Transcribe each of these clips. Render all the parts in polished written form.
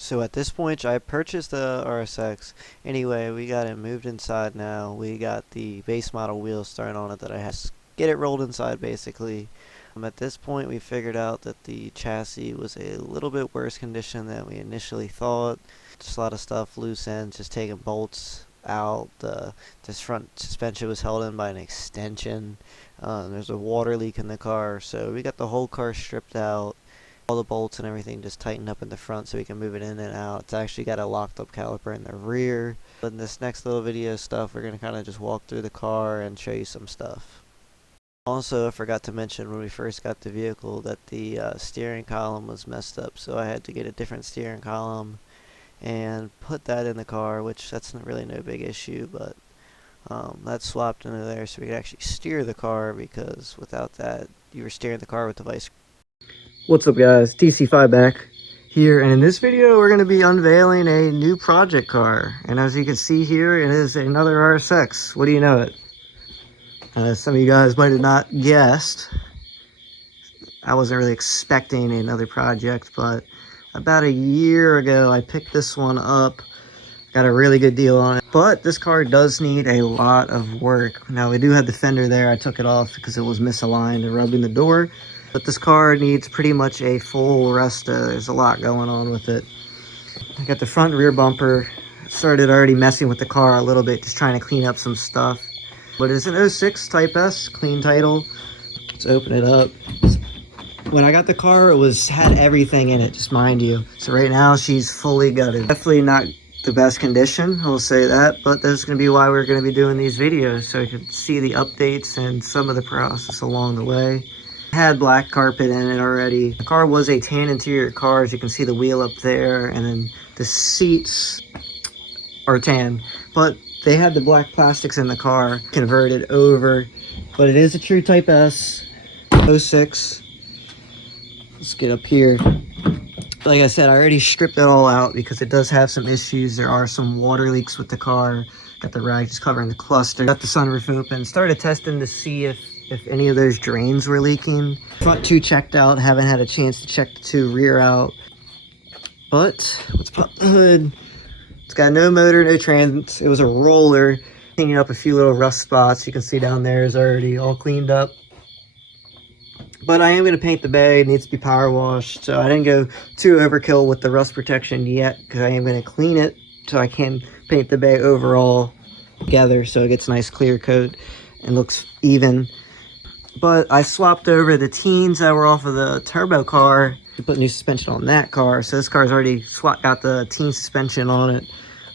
So at this point, I purchased the RSX. Anyway, we got it moved inside now. We got the base model wheels started on it that I had to get it rolled inside basically. At this point, we figured out that the chassis was a little bit worse condition than we initially thought. Just a lot of stuff, loose ends, just taking bolts out. This front suspension was held in by an extension. There's a water leak in the car, so we got the whole car stripped out. All the bolts and everything just tightened up in the front so we can move it in and out. It's actually got a locked up caliper in the rear. But in this next little video stuff, we're going to kind of just walk through the car and show you some stuff. Also, I forgot to mention when we first got the vehicle that the steering column was messed up, so I had to get a different steering column and put that in the car, which that's not really no big issue, but that's swapped into there so we could actually steer the car, because without that you were steering the car with the vice. What's up guys, TC5 back here, and in this video we're going to be unveiling a new project car, and as you can see here, it is another Rsx. What do you know it? Some of you guys might have not guessed. I wasn't really expecting another project, but about a year ago I picked this one up. Got a really good deal on it, but this car does need a lot of work. Now we do have the fender there. I took it off because it was misaligned and rubbed in the door. But this car needs pretty much a full resta. There's a lot going on with it. I got the front and rear bumper. Started already messing with the car a little bit, just trying to clean up some stuff. But it's an '06 Type S, clean title. Let's open it up. When I got the car, it had everything in it, just mind you. So right now she's fully gutted. Definitely not the best condition, I'll say that, but that's going to be why we're going to be doing these videos, so you can see the updates and some of the process along the way. Had black carpet in it already. The car was a tan interior car, as you can see the wheel up there, and then the seats are tan, but they had the black plastics in the car converted over. But it is a true Type S '06. Let's get up here. Like I said, I already stripped it all out because it does have some issues. There are some water leaks with the car. Got the rag just covering the cluster. Got the sunroof open. Started testing to see if any of those drains were leaking. Front two checked out. Haven't had a chance to check the two rear out. But let's pop the hood. It's got no motor, no trans. It was a roller. Cleaning up a few little rust spots. You can see down there is already all cleaned up. But I am going to paint the bay. It needs to be power washed. So I didn't go too overkill with the rust protection yet, because I am going to clean it so I can paint the bay overall together so it gets a nice clear coat and looks even. But I swapped over the teens that were off of the turbo car to put new suspension on that car. So this car's already got the teen suspension on it,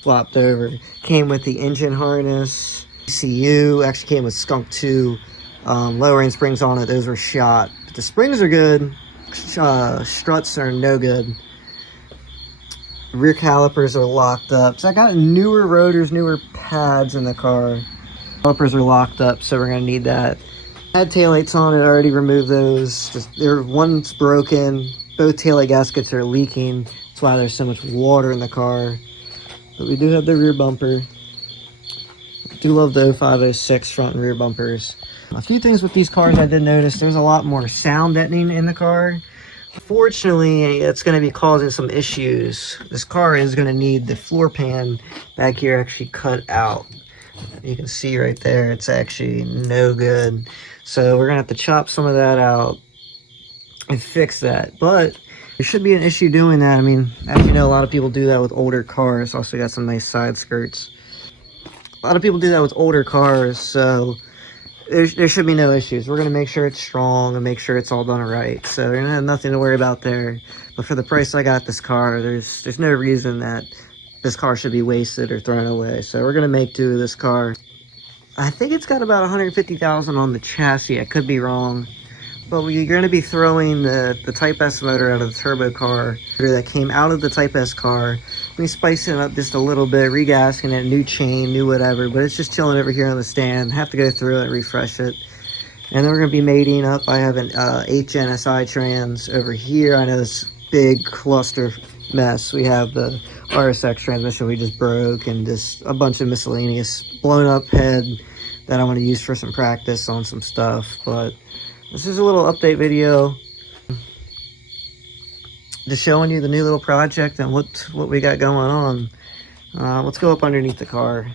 swapped over. Came with the engine harness, ECU, actually came with Skunk 2. Lowering springs on it, those were shot. But the springs are good, struts are no good. Rear calipers are locked up. So I got newer rotors, newer pads in the car. Calipers are locked up, so we're gonna need that. Had taillights on it, I already removed those. One's broken, both taillight gaskets are leaking. That's why there's so much water in the car. But we do have the rear bumper. I do love the 05, 06 front and rear bumpers. A few things with these cars I did notice, there's a lot more sound deadening in the car. Fortunately, it's going to be causing some issues. This car is going to need the floor pan back here actually cut out. You can see right there, it's actually no good. So we're going to have to chop some of that out and fix that. But there should be an issue doing that. I mean, as you know, a lot of people do that with older cars. Also got some nice side skirts. A lot of people do that with older cars, so there should be no issues. We're going to make sure it's strong and make sure it's all done right. So you're going to have nothing to worry about there. But for the price I got this car, there's no reason that this car should be wasted or thrown away. So we're going to make do with this car. I think it's got about 150,000 on the chassis. I could be wrong. But we're going to be throwing the Type S motor out of the turbo car that came out of the Type S car. We spicing it up just a little bit, regasking it, new chain, new whatever, but it's just chilling over here on the stand. Have to go through it, refresh it. And then we're going to be mating up. I have an HNSI trans over here. I know this big cluster mess. We have the RSX transmission we just broke, and just a bunch of miscellaneous blown up head that I want to use for some practice on some stuff. But this is a little update video. Just showing you the new little project and what we got going on. Let's go up underneath the car.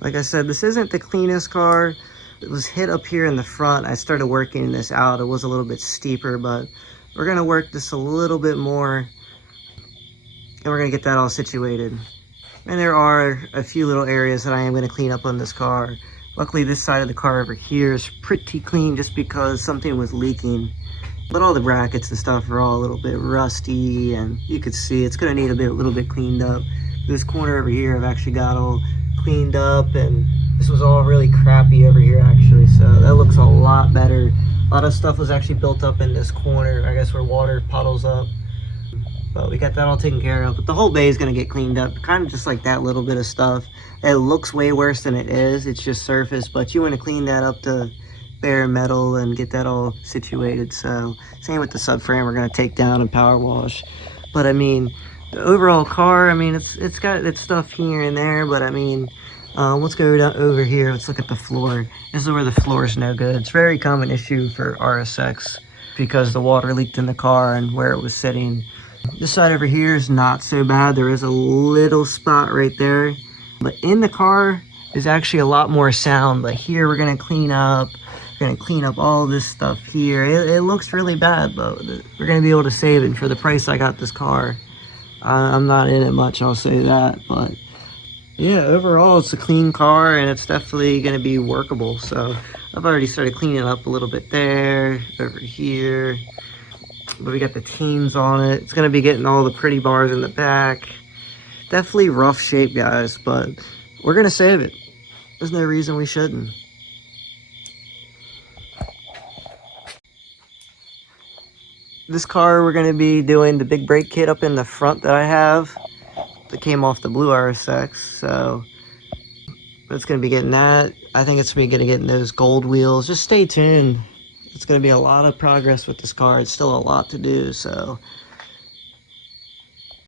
Like I said, this isn't the cleanest car. It was hit up here in the front. I started working this out. It was a little bit steeper, but we're gonna work this a little bit more and we're gonna get that all situated. And there are a few little areas that I am gonna clean up on this car. Luckily, this side of the car over here is pretty clean just because something was leaking. But all the brackets and stuff are all a little bit rusty, and you could see it's gonna need a little bit cleaned up. This corner over here I've actually got all cleaned up, and this was all really crappy over here actually, so that looks a lot better. A lot of stuff was actually built up in this corner, I guess where water puddles up. But we got that all taken care of. But the whole bay is going to get cleaned up, kind of just like that little bit of stuff. It looks way worse than it is. It's just surface, but you want to clean that up to bare metal and get that all situated. So same with the subframe, we're going to take down and power wash. But I mean, the overall car, I mean, it's got its stuff here and there, but I mean, let's go down over here. Let's look at the floor. This is where the floor is no good. It's a very common issue for RSX because the water leaked in the car and where it was sitting. This side over here is not so bad. There is a little spot right there, but in the car is actually a lot more sound. But here we're gonna clean up. We're gonna clean up all this stuff here. It looks really bad, but we're gonna be able to save it for the price I got this car. I'm not in it much, I'll say that, but yeah, overall it's a clean car and it's definitely gonna be workable. So I've already started cleaning up a little bit there, over here. But we got the teams on it. It's going to be getting all the pretty bars in the back. Definitely rough shape, guys, but we're going to save it. There's no reason we shouldn't. This car, we're going to be doing the big brake kit up in the front that I have. That came off the blue RSX, so it's going to be getting that. I think it's going to be getting those gold wheels. Just stay tuned. It's going to be a lot of progress with this car. It's still a lot to do, so